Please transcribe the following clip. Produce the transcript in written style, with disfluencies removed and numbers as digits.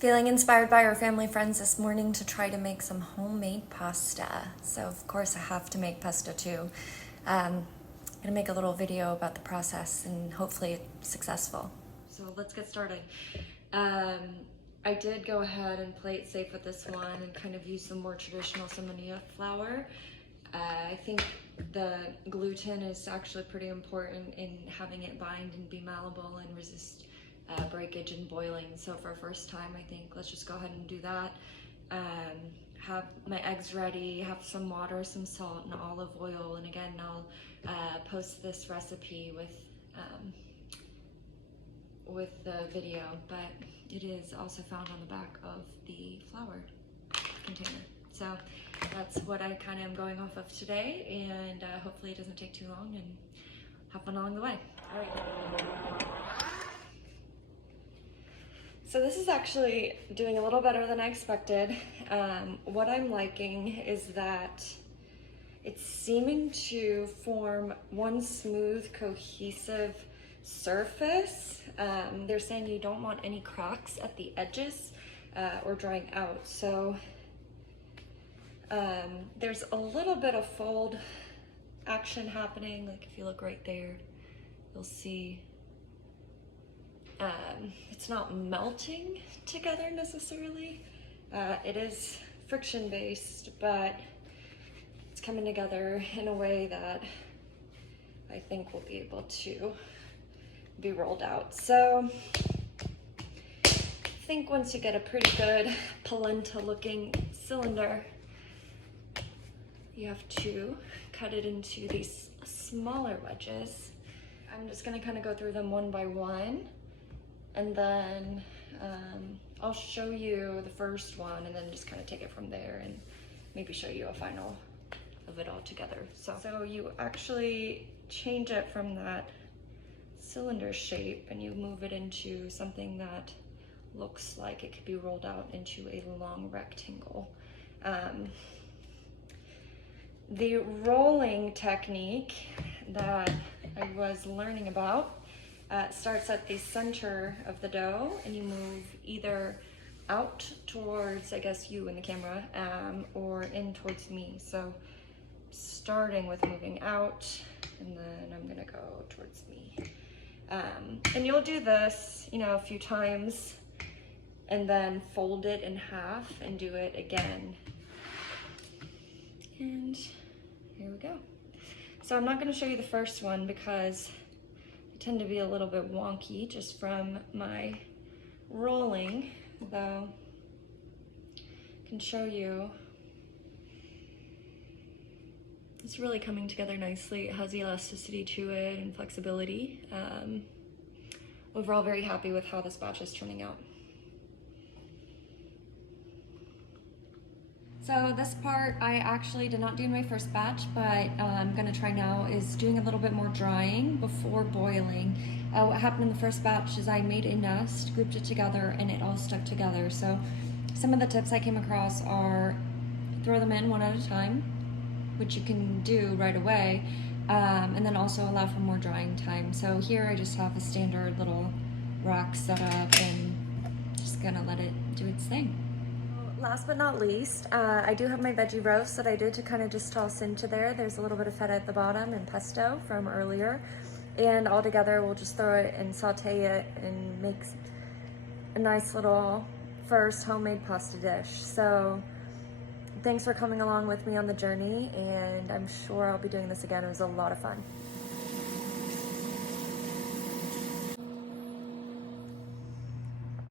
Feeling inspired by our family friends this morning to try to make some homemade pasta. So of course I have to make pesto too. I'm gonna make a little video about the process and hopefully it's successful. So let's get started. I did go ahead and play it safe with this one and kind of use the more traditional semolina flour. I think the gluten is actually pretty important in having it bind and be malleable and resist breakage and boiling. So for our first time, I think let's just go ahead and do that. Have my eggs ready, have some water, some salt, and olive oil. And again, I'll post this recipe with the video, but it is also found on the back of the flour container. So that's what I kind of am going off of today, and hopefully it doesn't take too long and have fun along the way. All right. So this is actually doing a little better than I expected. What I'm liking is that it's seeming to form one smooth, cohesive surface. They're saying you don't want any cracks at the edges or drying out. So there's a little bit of fold action happening. Like if you look right there, you'll see it's not melting together necessarily. It is friction based, but it's coming together in a way that I think will be able to be rolled out. So I think once you get a pretty good polenta looking cylinder, you have to cut it into these smaller wedges. I'm just gonna kind of go through them one by one, and then I'll show you the first one and then just kind of take it from there and maybe show you a final of it all together. So you actually change it from that cylinder shape and you move it into something that looks like it could be rolled out into a long rectangle. The rolling technique that I was learning about starts at the center of the dough, and you move either out towards, I guess, you in the camera, or in towards me. So starting with moving out, and then I'm gonna go towards me. And you'll do this, a few times, and then fold it in half and do it again. And here we go. So I'm not gonna show you the first one because tend to be a little bit wonky just from my rolling, though I can show you it's really coming together nicely. It has elasticity to it and flexibility. Overall, very happy with how this batch is turning out. So this part I actually did not do in my first batch, but I'm gonna try now is doing a little bit more drying before boiling. What happened in the first batch is I made a nest, grouped it together, and it all stuck together. So some of the tips I came across are throw them in one at a time, which you can do right away, and then also allow for more drying time. So here I just have a standard little rack set up and just gonna let it do its thing. Last but not least, I do have my veggie roast that I did to kind of just toss into there. There's a little bit of feta at the bottom and pesto from earlier. And all together, we'll just throw it and saute it and make a nice little first homemade pasta dish. So thanks for coming along with me on the journey, and I'm sure I'll be doing this again. It was a lot of fun.